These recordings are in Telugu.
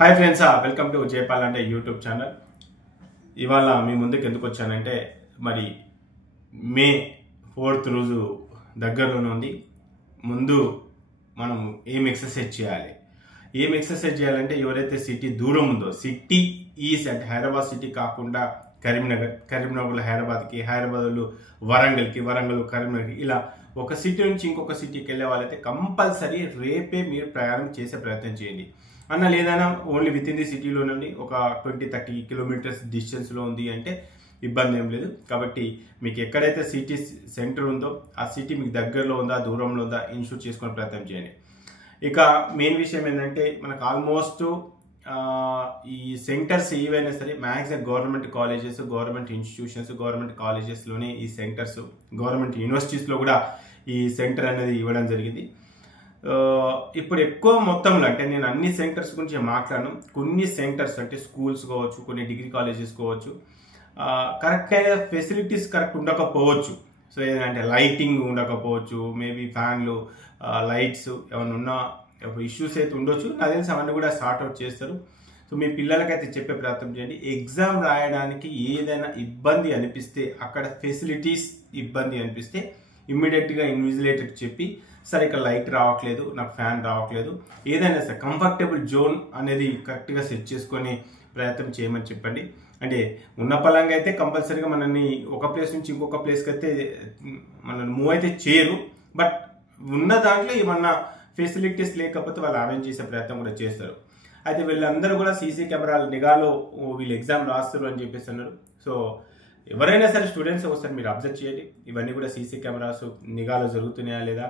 Hi friends, welcome to Jaipal అంటే యూట్యూబ్ ఛానల్. ఇవాళ మీ ముందుకు ఎందుకు వచ్చానంటే, మరి మే 4th రోజు దగ్గరలోనే ఉంది. ముందు మనం ఏం ఎక్సర్సైజ్ చేయాలంటే ఎవరైతే సిటీ దూరం ఉందో, సిటీ ఈస్ట్ అంటే హైదరాబాద్ సిటీ కాకుండా కరీంనగర్లో హైదరాబాద్కి, హైదరాబాద్లో వరంగల్కి, వరంగల్ కరీంనగర్కి, ఇలా ఒక సిటీ నుంచి ఇంకొక సిటీకి వెళ్ళే వాళ్ళైతే కంపల్సరీ రేపే మీరు ప్రయాణం చేసే ప్రయత్నం చేయండి. అన్న లేదన్నా ఓన్లీ విత్ ఇన్ ది సిటీలో నుండి ఒక 20-30 కిలోమీటర్స్ డిస్టెన్స్లో ఉంది అంటే ఇబ్బంది ఏం లేదు. కాబట్టి మీకు ఎక్కడైతే సిటీ సెంటర్ ఉందో ఆ సిటీ మీకు దగ్గరలో ఉందా, దూరంలో ఉందా ఇన్షూర్ చేసుకునే ప్రయత్నం చేయండి. ఇక మెయిన్ విషయం ఏంటంటే, మనకు ఆల్మోస్ట్ ఈ సెంటర్స్ ఏవైనా సరే maximum government colleges, government institutions, government కాలేజెస్లోనే ఈ సెంటర్స్, గవర్నమెంట్ యూనివర్సిటీస్లో కూడా ఈ సెంటర్ అనేది ఇవ్వడం జరిగింది. ఇప్పుడు ఎక్కువ మొత్తంలో అంటే నేను అన్ని సెంటర్స్ గురించి మాట్లాడను. కొన్ని సెంటర్స్ అంటే స్కూల్స్ కావచ్చు, కొన్ని డిగ్రీ కాలేజెస్ కావచ్చు, కరెక్ట్ అయిన ఫెసిలిటీస్ కరెక్ట్ ఉండకపోవచ్చు. సో ఏదంటే లైటింగ్ ఉండకపోవచ్చు, మేబీ ఫ్యాన్లు, లైట్స్ ఏమైనా ఉన్న ఇష్యూస్ అయితే ఉండొచ్చు. నాకు తెలిసి అవన్నీ కూడా సార్ట్అవుట్ చేస్తారు. సో మీ పిల్లలకైతే చెప్పే ప్రయత్నం చేయండి. ఎగ్జామ్ రాయడానికి ఏదైనా ఇబ్బంది అనిపిస్తే, అక్కడ ఫెసిలిటీస్ ఇబ్బంది అనిపిస్తే ఇమ్మీడియట్గా ఇన్విజిలేటర్కి చెప్పి, సరే ఇక్కడ లైట్ రావట్లేదు, నాకు ఫ్యాన్ రావట్లేదు, ఏదైనా సరే కంఫర్టబుల్ జోన్ అనేది కరెక్ట్గా సెట్ చేసుకొని ప్రయత్నం చేయమని చెప్పండి. అంటే ఉన్న పలంగా అయితే కంపల్సరీగా మనల్ని ఒక ప్లేస్ నుంచి ఇంకొక ప్లేస్కి అయితే మనల్ని మూవ్ అయితే చేయరు. బట్ ఉన్న దాంట్లో ఏమన్నా ఫెసిలిటీస్ లేకపోతే వాళ్ళు అరేంజ్ చేసే ప్రయత్నం కూడా చేస్తారు. అయితే వీళ్ళందరూ కూడా సీసీ కెమెరాల నిఘాలో వీళ్ళు ఎగ్జామ్ రాస్తారు అని చెప్పేసి అన్నారు. సో ఎవరైనా సరే స్టూడెంట్స్ ఒకసారి మీరు అబ్జర్వ్ చేయండి, ఇవన్నీ కూడా సీసీ కెమెరాస్ నిఘాలో జరుగుతున్నాయా లేదా,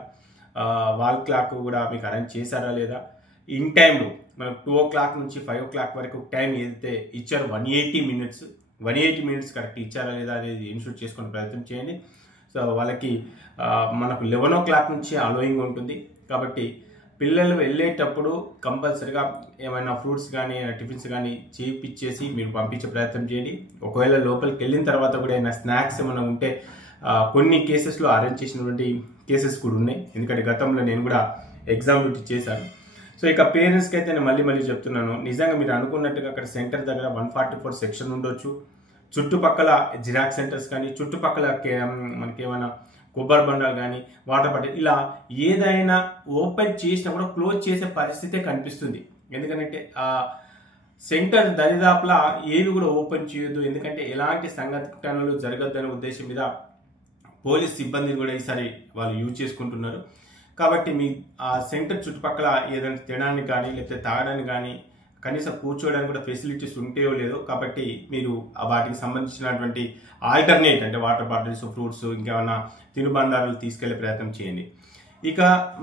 వాల్ క్లాక్ కూడా మీకు అరేంజ్ చేశారా లేదా, ఇన్ టైంలో మనకు 2 o'clock నుంచి 5 o'clock వరకు టైం ఏదైతే ఇచ్చారో 180 minutes కరెక్ట్ ఇచ్చారా లేదా అనేది ఇన్షూర్ చేసుకునే ప్రయత్నం చేయండి. సో వాళ్ళకి మనకు 11 o'clock నుంచి అలోయింగ్ ఉంటుంది. కాబట్టి పిల్లలు వెళ్ళేటప్పుడు కంపల్సరీగా ఏమైనా ఫ్రూట్స్ కానీ టిఫిన్స్ కానీ చేయించేసి మీరు పంపించే ప్రయత్నం చేయండి. ఒకవేళ లోపలికి వెళ్ళిన తర్వాత కూడా ఏమైనా స్నాక్స్ ఏమైనా ఉంటే కొన్ని కేసెస్లో అరేంజ్ చేసినటువంటి కేసెస్ కూడా ఉన్నాయి. ఎందుకంటే గతంలో నేను కూడా ఎగ్జామ్ డ్యూటీ చేశాను. సో ఇక పేరెంట్స్కి అయితే నేను మళ్ళీ చెప్తున్నాను, నిజంగా మీరు అనుకున్నట్టుగా అక్కడ సెంటర్ దగ్గర 144 సెక్షన్ ఉండొచ్చు. చుట్టుపక్కల జిరాక్స్ సెంటర్స్ కానీ, చుట్టుపక్కల మనకి ఏమైనా కొబ్బరి బండాలు కానీ, వాటర్ బాటిల్, ఇలా ఏదైనా ఓపెన్ చేసినా కూడా క్లోజ్ చేసే పరిస్థితే కనిపిస్తుంది. ఎందుకంటే ఆ సెంటర్ దరిదాపులా ఏవి కూడా ఓపెన్ చేయొద్దు. ఎందుకంటే ఎలాంటి సంఘటనలు జరగద్దనే ఉద్దేశం మీద పోలీస్ సిబ్బందిని కూడా ఈసారి వాళ్ళు యూజ్ చేసుకుంటున్నారు. కాబట్టి మీ ఆ సెంటర్ చుట్టుపక్కల ఏదైనా తినడానికి కానీ లేకపోతే తాగడానికి కానీ, కనీసం కూర్చోవడానికి కూడా ఫెసిలిటీస్ ఉంటేయో లేదో. కాబట్టి మీరు వాటికి సంబంధించినటువంటి ఆల్టర్నేట్ అంటే వాటర్ బాటిల్స్, ఫ్రూట్స్, ఇంకేమైనా తినుబండారాలు తీసుకెళ్లే ప్రయత్నం చేయండి. ఇక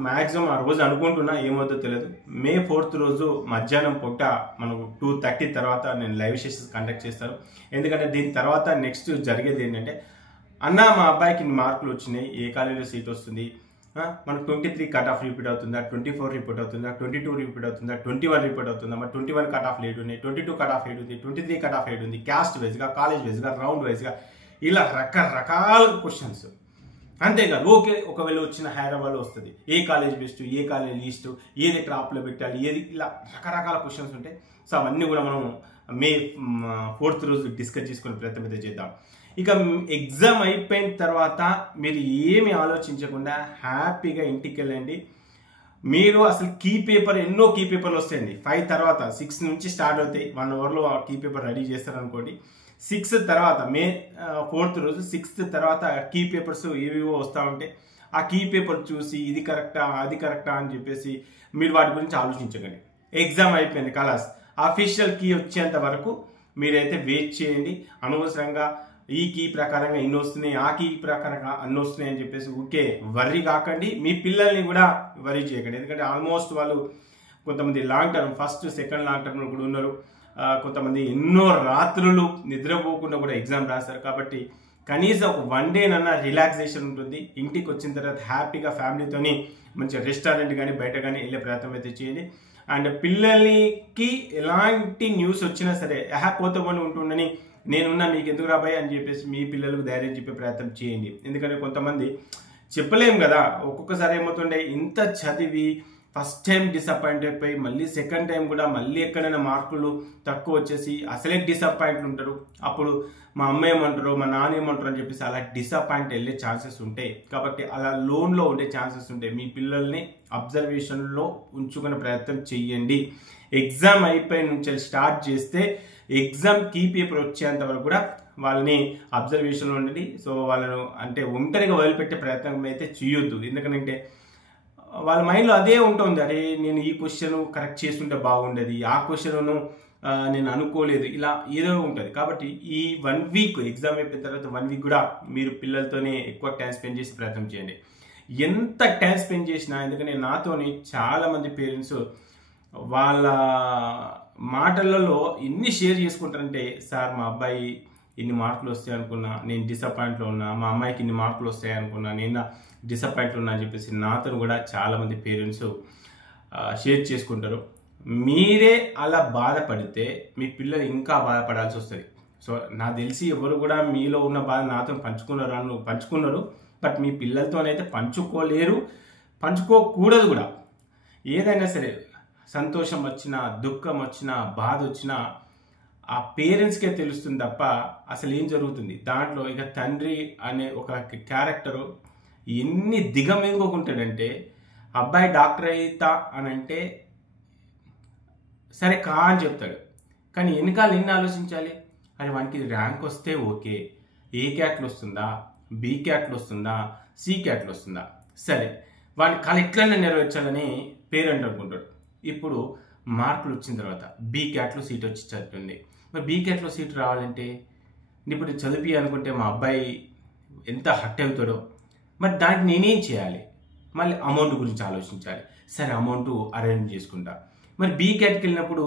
మ్యాక్సిమం ఆ రోజు అనుకుంటున్నా, ఏమవుతుందో తెలియదు, May 4th రోజు మధ్యాహ్నం పూట మనకు 2:30 తర్వాత నేను లైవ్ సెషన్స్ కండక్ట్ చేస్తాను. ఎందుకంటే దీని తర్వాత నెక్స్ట్ జరిగేది ఏంటంటే, అన్న మా అబ్బాయికి ఇన్ని మార్కులు వచ్చినాయి, ఏ కాలేజీలో సీట్ వస్తుంది, మనకు 23 కట్ ఆఫ్ రిపీట్ అవుతుందా, 24 రిపీట్ అవుతుందా, 22 రిపీట్ అవుతుందా, 21 రిపీట్ అవుతుందా, మరి 21 కట్ ఆఫ్ లేట్ ఉన్నాయి, 22 కట్ ఆఫ్ లేట్ ఉంది, 23 కట్ ఆఫ్ లేట్ ఉంది, క్యాస్ట్ వైజ్గా, కాలేజ్ వైజ్గా, రౌండ్ వైజ్గా, ఇలా రకరకాల క్వశ్చన్స్. అంతేకాదు ఓకే ఒకవేళ వచ్చిన హైదరాబాద్లో వస్తుంది, ఏ కాలేజ్ బెస్ట్, ఏ కాలేజ్ లీస్ట్, ఏది ట్రాప్లో పెట్టాలి, ఏది, ఇలా రకరకాల క్వశ్చన్స్ ఉంటాయి. సో అవన్నీ కూడా మనం May 4th రోజు డిస్కస్ చేసుకునే ప్రయత్నం అయితే చేద్దాం. ఇక ఎగ్జామ్ అయిపోయిన తర్వాత మీరు ఏమి ఆలోచించకుండా హ్యాపీగా ఇంటికి వెళ్ళండి. మీరు అసలు ఎన్నో కీ పేపర్లు వస్తాయండి. 5 తర్వాత 6 నుంచి స్టార్ట్ అవుతాయి. 1 అవర్లో ఆ కీ పేపర్ రెడీ చేస్తారనుకోండి. 6 తర్వాత May 4th రోజు 6th తర్వాత కీ పేపర్స్ ఏవేవో వస్తూ ఉంటే ఆ కీ పేపర్ చూసి ఇది కరెక్టా అది కరెక్టా అని చెప్పేసి మీరు వాటి గురించి ఆలోచించకండి. ఎగ్జామ్ అయిపోయింది, కలాస్ అఫీషియల్ కీ వచ్చేంత వరకు మీరైతే వెయిట్ చేయండి. అనవసరంగా ఈ కీ ప్రకారంగా ఇన్ని వస్తున్నాయి, ఆ కీ ప్రకారంగా అన్ని వస్తున్నాయి అని చెప్పేసి ఊరికే వర్రీ కాకండి. మీ పిల్లల్ని కూడా వర్రీ చేయకండి. ఎందుకంటే ఆల్మోస్ట్ వాళ్ళు కొంతమంది long term, first second long టర్మ్లో కూడా ఉన్నారు. కొంతమంది ఎన్నో రాత్రులు నిద్రపోకుండా కూడా ఎగ్జామ్ రాస్తారు. కాబట్టి కనీసం ఒక 1 డేనన్నా రిలాక్సేషన్ ఉంటుంది. ఇంటికి వచ్చిన తర్వాత హ్యాపీగా ఫ్యామిలీతోని మంచి రెస్టారెంట్ కానీ బయట కానీ వెళ్ళే ప్రయత్నం అయితే చేయండి. అండ్ పిల్లలకి ఎలాంటి న్యూస్ వచ్చినా సరే పోతే కొని ఉంటుండని, నేనున్నా మీకు ఎందుకు రాబాయి అని చెప్పేసి మీ పిల్లలకు ధైర్యం చెప్పే ప్రయత్నం చేయండి. ఎందుకంటే కొంతమంది చెప్పలేము కదా, ఒక్కొక్కసారి ఏమవుతుండే ఇంత చదివి ఫస్ట్ టైం డిసప్పాయింట్ అయిపోయి మళ్ళీ సెకండ్ టైం కూడా మళ్ళీ ఎక్కడైనా మార్కులు తక్కువ వచ్చేసి అసలే డిసప్పాయింట్ ఉంటారు. అప్పుడు మా అమ్మ ఏమంటారు, మా నాన్న ఏమంటారు అని చెప్పేసి అలా డిసప్పాయింట్ వెళ్ళే ఛాన్సెస్ ఉంటాయి. కాబట్టి అలా లోన్లో ఉండే ఛాన్సెస్ ఉంటాయి. మీ పిల్లల్ని అబ్జర్వేషన్లో ఉంచుకునే ప్రయత్నం చెయ్యండి. ఎగ్జామ్ అయిపోయిన నుంచి స్టార్ట్ చేస్తే ఎగ్జామ్ కీ పేపర్ వచ్చేంత వరకు కూడా వాళ్ళని అబ్జర్వేషన్లో ఉండండి. సో వాళ్ళను అంటే ఒంటరిగా వదిలిపెట్టే ప్రయత్నం అయితే చేయొద్దు. ఎందుకంటే వాళ్ళ మైండ్లో అదే ఉంటుంది, అరే నేను ఈ క్వశ్చన్ కరెక్ట్ చేసుకుంటే బాగుండేది, ఆ క్వశ్చన్ నేను అనుకోలేదు, ఇలా ఏదో ఉంటుంది. కాబట్టి ఈ 1 వీక్ ఎగ్జామ్ అయిపోయిన తర్వాత 1 వీక్ కూడా మీరు పిల్లలతోనే ఎక్కువ టైం స్పెండ్ చేసే ప్రయత్నం చేయండి. ఎంత టైం స్పెండ్ చేసినా, ఎందుకంటే నాతోని చాలామంది పేరెంట్స్ వాళ్ళ మాటలలో ఎన్ని షేర్ చేసుకుంటారంటే, సార్ మా అబ్బాయి ఇన్ని మార్కులు వస్తాయి అనుకున్నా, నేను డిసప్పాయింట్లో ఉన్నా, మా అమ్మాయికి ఇన్ని మార్కులు వస్తాయి అనుకున్నా, నేను డిసప్పాయింట్లో ఉన్నా అని చెప్పేసి నాతో కూడా చాలామంది పేరెంట్స్ షేర్ చేసుకుంటారు. మీరే అలా బాధపడితే మీ పిల్లలు ఇంకా బాధపడాల్సి వస్తుంది. సో నాకు తెలిసి ఎవరు కూడా మీలో ఉన్న బాధ నాతో పంచుకున్నారు, బట్ మీ పిల్లలతోనైతే పంచుకోలేరు, పంచుకోకూడదు కూడా. ఏదైనా సరే సంతోషం వచ్చినా, దుఃఖం వచ్చినా, బాధ వచ్చినా ఆ పేరెంట్స్కే తెలుస్తుంది తప్ప అసలు ఏం జరుగుతుంది దాంట్లో. ఇక తండ్రి అనే ఒక క్యారెక్టరు ఎన్ని దిగమింగుకుంటాడంటే, అబ్బాయి డాక్టర్ అవుతా అని అంటే సరే కా అని చెప్తాడు, కానీ వెనకాల ఎన్ని ఆలోచించాలి. అది వానికి ర్యాంక్ వస్తే ఓకే, ఏ క్యాట్లు వస్తుందా, బి క్యాట్లు వస్తుందా, సి క్యాట్లు వస్తుందా, సరే వాడి కళ ఎట్లనే నెరవేర్చాలని పేరెంట్ అనుకుంటాడు. ఇప్పుడు మార్కులు వచ్చిన తర్వాత బి క్యాట్లో సీట్ వచ్చేటట్టుంది. మరి బి క్యాట్లో సీట్ రావాలంటే ఇప్పుడు చదివి అనుకుంటే మా అబ్బాయి ఎంత హర్ట్ అవుతాడో, మరి దానికి నేనేం చేయాలి, మళ్ళీ అమౌంట్ గురించి ఆలోచించాలి. సరే అమౌంట్ అరేంజ్ చేసుకుంటా. మరి బీ క్యాట్కి వెళ్ళినప్పుడు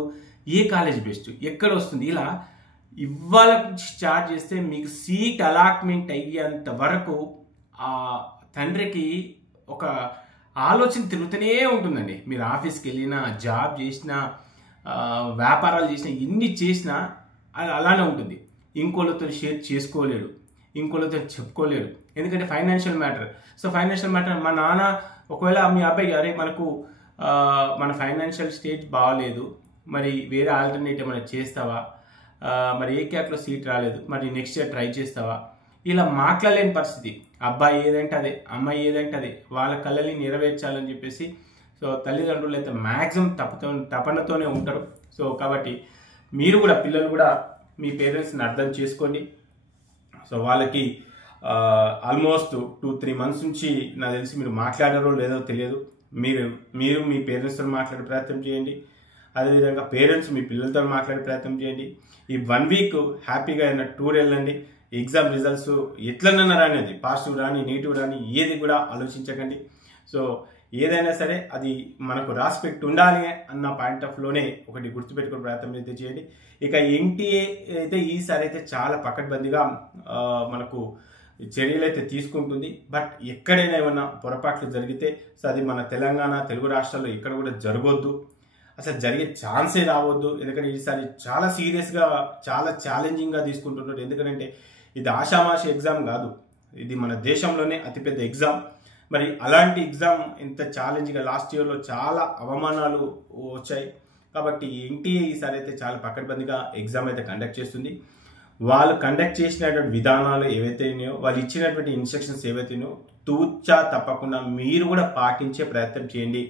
ఏ కాలేజ్ బెస్ట్, ఎక్కడ వస్తుంది, ఇలా ఇవాళ స్టార్ట్ చేస్తే మీకు సీట్ అలాట్మెంట్ అయ్యేంత వరకు ఆ తండ్రికి ఒక ఆలోచన తిరుగుతూనే ఉంటుందండి. మీరు ఆఫీస్కి వెళ్ళినా, జాబ్ చేసినా, వ్యాపారాలు చేసినా, ఎన్ని చేసినా అది అలానే ఉంటుంది. ఇంకోళ్ళతో షేర్ చేసుకోలేడు, ఇంకోళ్ళతో చెప్పుకోలేడు, ఎందుకంటే financial matter. So financial matter మా నాన్న ఒకవేళ మీ అబ్బాయి అరే మనకు మన ఫైనాన్షియల్ స్టేజ్ బాగలేదు, మరి వేరే ఆల్టర్నేటివ్ ఏమైనా చేస్తావా, మరి ఏ క్యాట్లో సీట్ రాలేదు, మరి నెక్స్ట్ ఇయర్ ట్రై చేస్తావా, ఇలా మాట్లాడలేని పరిస్థితి. అబ్బాయి ఏదంటే అదే, అమ్మాయి ఏదంటే అదే, వాళ్ళ కళని నెరవేర్చాలని చెప్పేసి సో తల్లిదండ్రులు అయితే మ్యాక్సిమం తపనతోనే ఉంటారు. సో కాబట్టి మీరు కూడా పిల్లలు కూడా మీ పేరెంట్స్ని అర్థం చేసుకోండి. సో వాళ్ళకి ఆల్మోస్ట్ 2-3 months నుంచి నాకు తెలిసి మీరు మాట్లాడారో లేదో తెలియదు. మీరు మీ పేరెంట్స్తో మాట్లాడే ప్రయత్నం చేయండి. అదేవిధంగా పేరెంట్స్ మీ పిల్లలతో మాట్లాడే ప్రయత్నం చేయండి. ఈ 1 week హ్యాపీగా అయిన టూర్ వెళ్ళండి. ఎగ్జామ్ రిజల్ట్స్ ఎట్లన్నా రానిది, పాజిటివ్ రాని, నెగిటివ్ రాని, ఏది కూడా ఆలోచించకండి. సో ఏదైనా సరే అది మనకు రాసిపెట్టి ఉండాలి అన్న పాయింట్ ఆఫ్ లోనే ఒకటి గుర్తుపెట్టుకునే ప్రయత్నం అయితే చేయండి. ఇక ఎన్టీఏ అయితే ఈసారి అయితే చాలా పకడ్బందీగా మనకు చర్యలు అయితే తీసుకుంటుంది. బట్ ఎక్కడైనా ఏమన్నా పొరపాట్లు జరిగితే సో అది మన తెలంగాణ, తెలుగు రాష్ట్రాల్లో ఎక్కడ కూడా జరగొద్దు, అసలు జరిగే ఛాన్సే రావద్దు. ఎందుకంటే ఈసారి చాలా సీరియస్గా, చాలా ఛాలెంజింగ్గా తీసుకుంటున్నారు. ఎందుకంటే ఇది ఆషామాషి ఎగ్జామ్ కాదు, ఇది మన దేశంలోనే అతిపెద్ద ఎగ్జామ్. మరి అలాంటి ఎగ్జామ్ ఇంత ఛాలెంజ్గా లాస్ట్ ఇయర్లో చాలా అవమానాలు వచ్చాయి. కాబట్టి ఎన్టీఏ ఈసారి అయితే చాలా పకడ్బందీగా ఎగ్జామ్ అయితే కండక్ట్ చేస్తుంది. వాళ్ళు కండక్ట్ చేసినటువంటి విధానాలు ఏవైతే ఉన్నాయో, వాళ్ళు ఇచ్చినటువంటి ఇన్స్ట్రక్షన్స్ ఏవైతే ఉన్నాయో తూచా తప్పకుండా మీరు కూడా పాటించే ప్రయత్నం చేయండి.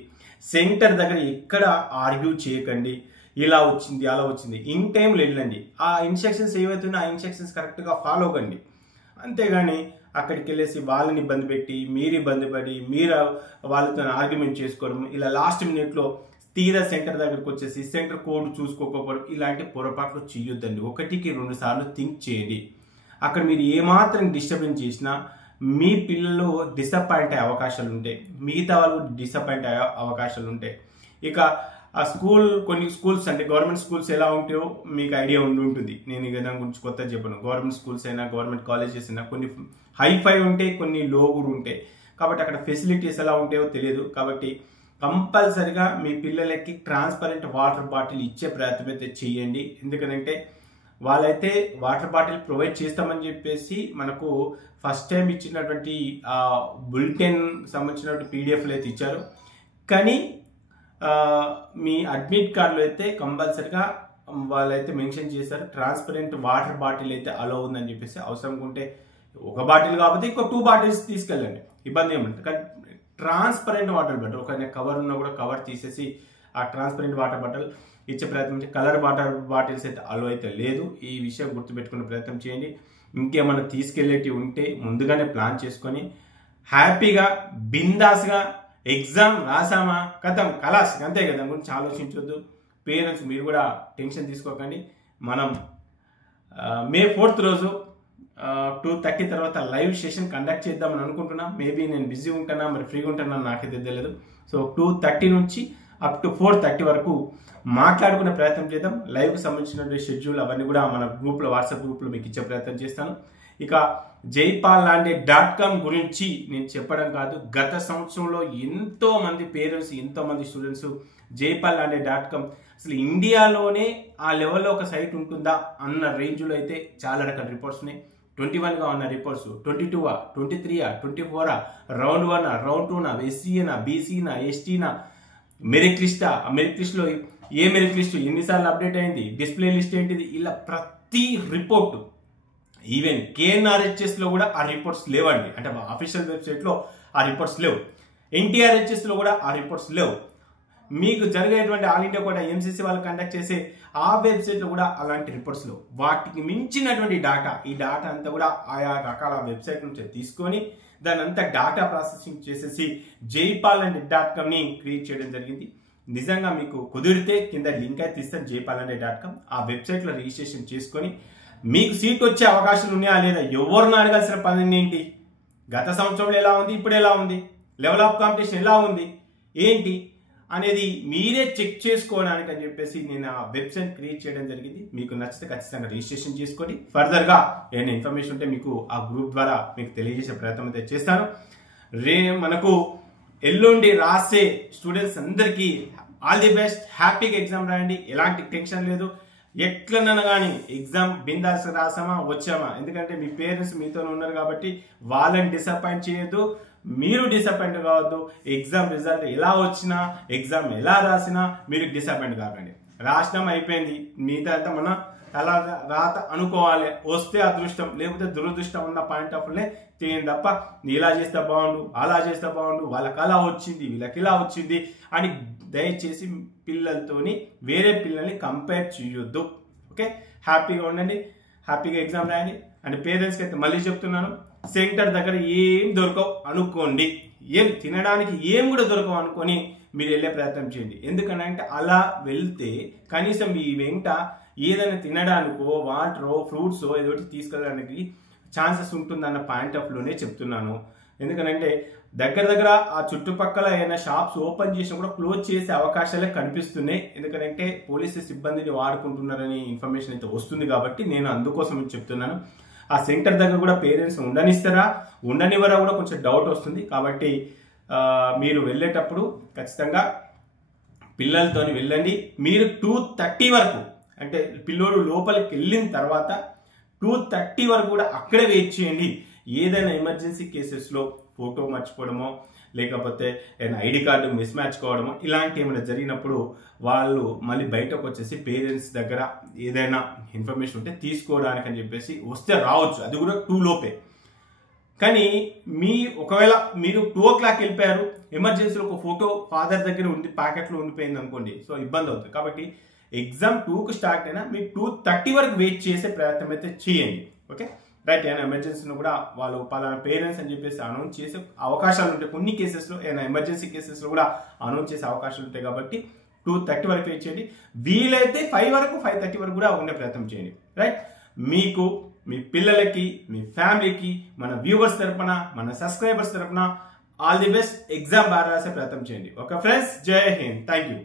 సెంటర్ దగ్గర ఎక్కడ ఆర్గ్యూ చేయకండి, ఇలా వచ్చింది అలా వచ్చింది, ఇన్ టైంలో వెళ్ళండి. ఆ ఇన్స్ట్రక్షన్స్ ఏవైతే ఉన్నాయో ఆ ఇన్స్ట్రక్షన్స్ కరెక్ట్గా ఫాలో కండి. అంతేగాని అక్కడికి వెళ్ళేసి వాళ్ళని ఇబ్బంది పెట్టి, మీరు ఇబ్బంది పడి, మీరు వాళ్ళతో ఆర్గ్యుమెంట్ చేసుకోవడం, ఇలా లాస్ట్ మినిట్లో తీరా సెంటర్ దగ్గరకు వచ్చేసి సెంటర్ కోడ్ చూసుకోకపోవడం, ఇలాంటి పొరపాట్లు చేయొద్దండి. 1-2 సార్లు థింక్ చేయండి. అక్కడ మీరు ఏమాత్రం డిస్టర్బెన్స్ చేసినా మీ పిల్లలు డిసప్పాయింట్ అయ్యే అవకాశాలు ఉంటాయి, మిగతా వాళ్ళు డిసప్పాయింట్ అయ్యే అవకాశాలు ఉంటాయి. ఇక ఆ కొన్ని స్కూల్స్ అంటే గవర్నమెంట్ స్కూల్స్ ఎలా ఉంటాయో మీకు ఐడియా ఉంటుంది. నేను ఇక దాని గురించి కొత్తగా చెప్పను. గవర్నమెంట్ స్కూల్స్ అయినా, గవర్నమెంట్ కాలేజెస్ అయినా కొన్ని హైఫై ఉంటాయి, కొన్ని లో కూడా ఉంటాయి. కాబట్టి అక్కడ ఫెసిలిటీస్ ఎలా ఉంటాయో తెలియదు. కాబట్టి కంపల్సరిగా మీ పిల్లలకి ట్రాన్స్పరెంట్ వాటర్ బాటిల్ ఇచ్చే ప్రయత్నం అయితే చేయండి. ఎందుకంటే వాళ్ళైతే వాటర్ బాటిల్ ప్రొవైడ్ చేస్తామని చెప్పేసి మనకు ఫస్ట్ టైం ఇచ్చినటువంటి బులెటిన్ సంబంధించినటువంటి పీడిఎఫ్లు అయితే ఇచ్చారు. కానీ మీ అడ్మిట్ కార్డులో అయితే కంపల్సరిగా వాళ్ళైతే మెన్షన్ చేశారు ట్రాన్స్పరెంట్ వాటర్ బాటిల్ అయితే అలో ఉందని చెప్పేసి. అవసరం ఉంటే ఒక బాటిల్ కాకపోతే ఇంకో 2 బాటిల్స్ తీసుకెళ్ళండి, ఇబ్బంది ఏమంటుంది. కానీ ట్రాన్స్పరెంట్ వాటర్ బాటిల్, ఒక కవర్ ఉన్నా కూడా కవర్ తీసేసి ఆ ట్రాన్స్పరెంట్ వాటర్ బాటిల్ ఇచ్చే ప్రయత్నం చేయండి. కలర్ వాటర్ బాటిల్స్ అయితే అలో అయితే లేదు. ఈ విషయం గుర్తుపెట్టుకునే ప్రయత్నం చేయండి. ఇంకేమైనా తీసుకెళ్ళేటి ఉంటే ముందుగానే ప్లాన్ చేసుకొని హ్యాపీగా బిందాస్గా ఎగ్జామ్ రాసామా కథం కలాస్, అంతే కదా, దాని గురించి ఆలోచించొద్దు. పేరెంట్స్ మీరు కూడా టెన్షన్ తీసుకోకండి. మనం మే 4th రోజు 2:30 తర్వాత లైవ్ సెషన్ కండక్ట్ చేద్దామని అనుకుంటున్నా. మేబీ నేను బిజీ ఉంటానా మరి ఫ్రీగా ఉంటానా నాకైతే తెలియదు. సో 2:30 నుంచి అప్ టు 4:30 వరకు మాట్లాడుకునే ప్రయత్నం చేద్దాం. లైవ్కి సంబంధించిన షెడ్యూల్ అవన్నీ కూడా మన గ్రూప్లో, వాట్సాప్ గ్రూప్లో మీకు ఇచ్చే ప్రయత్నం చేస్తాను. ఇక jaypalanడే.com గురించి నేను చెప్పడం కాదు, గత సంవత్సరంలో ఎంతో మంది పేరెంట్స్, ఎంతో మంది స్టూడెంట్స్ jaypalanడే.com అసలు ఇండియాలోనే ఆ లెవెల్లో ఒక సైట్ ఉంటుందా అన్న రేంజ్లో అయితే చాలా రకాల రిపోర్ట్స్ ఉన్నాయి. 21గా ఉన్న రిపోర్ట్స్, 22ఆ, 23ఆ, 24ఆ, రౌండ్ 1ఆ, రౌండ్ 2నా, ఎస్సీనా, బీసీనా, ఎస్టీనా, మెరిట్ లిస్టా, మెరిట్ లిస్ట్లో ఏ మెరిట్ లిస్ట్ ఎన్నిసార్లు అప్డేట్ అయింది, డిస్ప్లే లిస్ట్ ఏంటిది, ఇలా ప్రతి రిపోర్ట్, ఈవెన్ కేఎన్ఆర్హెచ్ఎస్లో కూడా ఆ రిపోర్ట్స్ లేవండి. అంటే అఫీషియల్ వెబ్సైట్లో ఆ రిపోర్ట్స్ లేవు. ఎన్టీఆర్హెచ్ఎస్లో కూడా ఆ రిపోర్ట్స్ లేవు. మీకు జరిగేటువంటి ఆల్ ఇండియా కూడా ఎంసీసీ వాళ్ళు కండక్ట్ చేసే ఆ వెబ్సైట్లో కూడా అలాంటి రిపోర్ట్స్ లేవు. వాటికి మించినటువంటి డాటా, ఈ డాటా అంతా కూడా ఆయా రకాల వెబ్సైట్ నుంచి తీసుకొని దాని అంతా డాటా ప్రాసెసింగ్ చేసేసి jaypalanడే.comని క్రియేట్ చేయడం జరిగింది. నిజంగా మీకు కుదిరితే కింద లింక్ అయితే ఇస్తాను jaypalanడే.com. ఆ వెబ్సైట్లో రిజిస్ట్రేషన్ చేసుకొని మీకు సీట్ వచ్చే అవకాశాలు ఉన్నాయా లేదా, ఎవరిని అడగాల్సిన పని ఏంటి, గత సంవత్సరంలో ఎలా ఉంది, ఇప్పుడు ఎలా ఉంది, లెవెల్ ఆఫ్ కాంపిటీషన్ ఎలా ఉంది ఏంటి అనేది మీరే చెక్ చేసుకోవడానికి అని చెప్పేసి నేను ఆ వెబ్సైట్ క్రియేట్ చేయడం జరిగింది. మీకు నచ్చితే ఖచ్చితంగా రిజిస్ట్రేషన్ చేసుకొని ఫర్దర్గా ఏమైనా ఇన్ఫర్మేషన్ ఉంటే మీకు ఆ గ్రూప్ ద్వారా మీకు తెలియజేసే ప్రయత్నం అయితే చేస్తాను. మనకు ఎల్లుండి రాసే స్టూడెంట్స్ అందరికీ ఆల్ ది బెస్ట్. హ్యాపీగా ఎగ్జామ్ రాయండి, ఎలాంటి టెన్షన్ లేదు. ఎట్లన్నా కానీ ఎగ్జామ్ బిందాస్ రాసామా వచ్చామా, ఎందుకంటే మీ పేరెంట్స్ మీతోనే ఉన్నారు కాబట్టి వాళ్ళని డిసప్పాయింట్ చేయొద్దు, మీరు డిసప్పాయింట్ కావద్దు. ఎగ్జామ్ రిజల్ట్ ఎలా వచ్చినా, ఎగ్జామ్ ఎలా రాసినా మీరు డిసప్పాయింట్ కాకండి. రాసినాం అయిపోయింది, మిగతా అంతా మన అలా రాత అనుకోవాలి. వస్తే అదృష్టం, లేకపోతే దురదృష్టం ఉన్న పాయింట్ ఆఫ్ వ్యూనే చేయండి తప్ప ఇలా చేస్తే బాగుండు, అలా చేస్తే బాగుండు, వాళ్ళకి అలా వచ్చింది, వీళ్ళకి ఇలా వచ్చింది అని దయచేసి పిల్లలతోని వేరే పిల్లల్ని కంపేర్ చేయొద్దు. ఓకే, హ్యాపీగా ఉండండి, హ్యాపీగా ఎగ్జామ్ రాయండి. అండ్ పేరెంట్స్కి అయితే మళ్ళీ చెప్తున్నాను, సెంటర్ దగ్గర ఏం దొరకవు అనుకోండి, ఏం తినడానికి ఏం కూడా దొరకవు అనుకొని మీరు వెళ్ళే ప్రయత్నం చేయండి. ఎందుకంటే అలా వెళ్తే కనీసం మీ వెంట ఏదైనా తినడానికో వాటరో ఫ్రూట్సో ఏదో తీసుకెళ్ళడానికి ఛాన్సెస్ ఉంటుందన్న పాయింట్ ఆఫ్ వ్యూనే చెప్తున్నాను. ఎందుకంటే దగ్గర ఆ చుట్టుపక్కల ఏదైనా షాప్స్ ఓపెన్ చేసినా కూడా క్లోజ్ చేసే అవకాశాలే కనిపిస్తున్నాయి. ఎందుకంటే పోలీసు సిబ్బందిని వాడుకుంటున్నారని ఇన్ఫర్మేషన్ అయితే వస్తుంది కాబట్టి నేను అందుకోసం చెప్తున్నాను. ఆ సెంటర్ దగ్గర కూడా పేరెంట్స్ ఉండనిస్తారా ఉండనివ్వరా కూడా కొంచెం డౌట్ వస్తుంది. కాబట్టి మీరు వెళ్ళేటప్పుడు ఖచ్చితంగా పిల్లలతో వెళ్ళండి. మీరు 2:30 వరకు, అంటే పిల్లోడు లోపలికి వెళ్ళిన తర్వాత 2:30 వరకు కూడా అక్కడే వెయిట్ చేయండి. ఏదైనా ఎమర్జెన్సీ కేసెస్లో ఫోటో మర్చిపోవడమో లేకపోతే ఏదైనా ఐడి కార్డు మిస్ మ్యాచ్ కావడమో ఇలాంటి ఏమైనా జరిగినప్పుడు వాళ్ళు మళ్ళీ బయటకు వచ్చేసి పేరెంట్స్ దగ్గర ఏదైనా ఇన్ఫర్మేషన్ ఉంటే తీసుకోవడానికి అని చెప్పేసి వస్తే రావచ్చు, అది కూడా 2 లోపే. కానీ ఒకవేళ మీరు 2 o'clock వెళ్ళిపోయారు, ఎమర్జెన్సీలో ఒక ఫోటో ఫాదర్ దగ్గర ఉంది, ప్యాకెట్లో ఉండిపోయింది అనుకోండి, సో ఇబ్బంది అవుతుంది. కాబట్టి ఎగ్జామ్ 2కు స్టార్ట్ అయినా మీరు 2:30 వరకు వెయిట్ చేసే ప్రయత్నం అయితే చేయండి. Okay right. ఏమైనా ఎమర్జెన్సీలో కూడా వాళ్ళు పలానా పేరెంట్స్ అని చెప్పేసి అనౌన్స్ చేసే అవకాశాలు ఉంటాయి. కొన్ని కేసెస్లో ఏమైనా ఎమర్జెన్సీ కేసెస్లో కూడా అనౌన్స్ చేసే అవకాశాలు ఉంటాయి. కాబట్టి 2:30 వరకు వెయిట్ చేయండి. వీలైతే 5 వరకు 5:30 వరకు కూడా ఉండే ప్రయత్నం చేయండి. రైట్. మీకు, మీ పిల్లలకి, మీ ఫ్యామిలీకి, మన వ్యూవర్స్ తరపున, మన సబ్స్క్రైబర్స్ తరపున ఆల్ ది బెస్ట్. ఎగ్జామ్ బాగా రాసే ప్రయత్నం చేయండి. ఓకే ఫ్రెండ్స్, జై హింద్. Thank you.